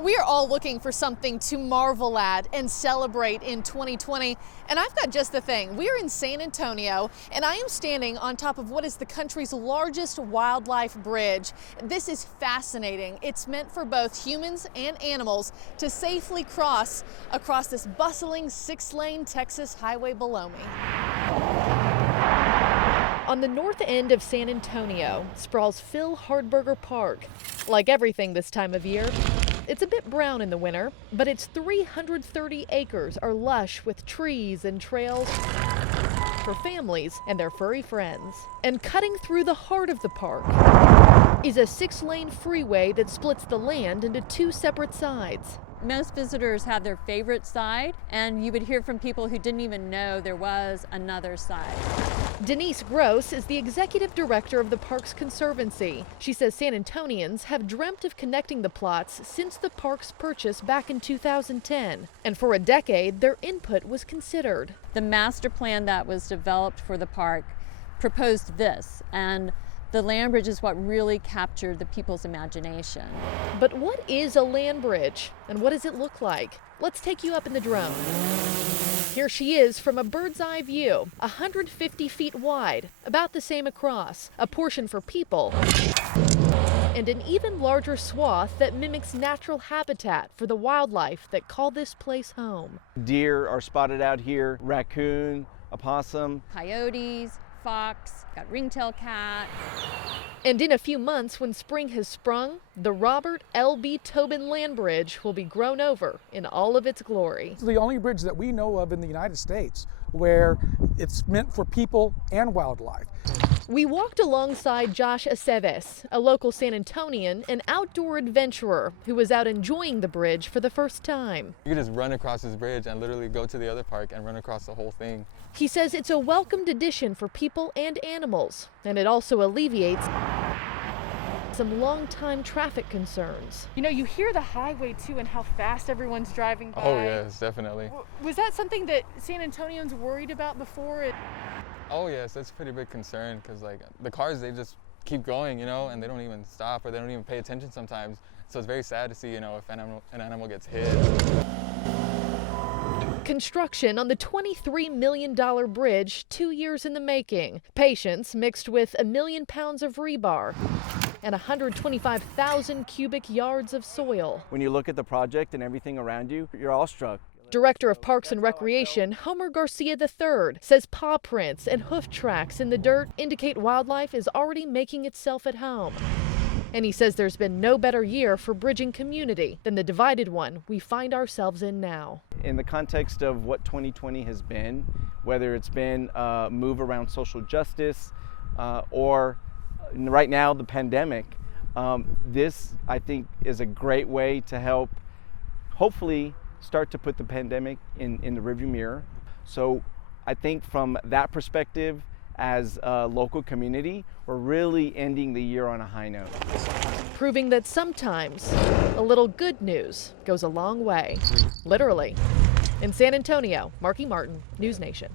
We are all looking for something to marvel at and celebrate in 2020, and I've got just the thing. We are in San Antonio, and I am standing on top of what is the country's largest wildlife bridge. This is fascinating. It's meant for both humans and animals to safely cross across this bustling 6-lane Texas highway below me. On the north end of San Antonio sprawls Phil Hardberger Park. Like everything this time of year, it's a bit brown in the winter, but its 330 acres are lush with trees and trails for families and their furry friends. And cutting through the heart of the park is a 6-lane freeway that splits the land into 2 separate sides. Most visitors have their favorite side, and you would hear from people who didn't even know there was another side. Denise Gross is the executive director of the park's conservancy. She says San Antonians have dreamt of connecting the plots since the park's purchase back in 2010. And for a decade, their input was considered. The master plan that was developed for the park proposed this, and the land bridge is what really captured the people's imagination. But what is a land bridge, and what does it look like? Let's take you up in the drone. Here she is from a bird's eye view, 150 feet wide, about the same across, a portion for people, and an even larger swath that mimics natural habitat for the wildlife that call this place home. Deer are spotted out here, raccoon, opossum, Coyotes, fox, got ringtail cat. And in a few months, when spring has sprung, the Robert L.B. Tobin Land Bridge will be grown over in all of its glory. It's the only bridge that we know of in the United States where it's meant for people and wildlife. We walked alongside Josh Aceves, a local San Antonian and outdoor adventurer who was out enjoying the bridge for the first time. You could just run across this bridge and literally go to the other park and run across the whole thing. He says it's a welcomed addition for people and animals, and it also alleviates some long-time traffic concerns. You know, you hear the highway too and how fast everyone's driving by. Oh yes, definitely. Was that something that San Antonians worried about before? Oh yes, that's a pretty big concern because like the cars, they just keep going, you know, and they don't even stop or they don't even pay attention sometimes. So it's very sad to see, you know, if an animal gets hit. Construction on the $23 million bridge, 2 years in the making. Patience mixed with 1 million pounds of rebar and 125,000 cubic yards of soil. When you look at the project and everything around you, you're awestruck. Director of Parks and Recreation, Homer Garcia III, says paw prints and hoof tracks in the dirt indicate wildlife is already making itself at home. And he says there's been no better year for bridging community than the divided one we find ourselves in now. In the context of what 2020 has been, whether it's been a move around social justice or right now the pandemic, this I think is a great way to help hopefully start to put the pandemic in the rearview mirror. So I think from that perspective, as a local community, we're really ending the year on a high note. Proving that sometimes a little good news goes a long way, literally. In San Antonio, Markie Martin, News Nation.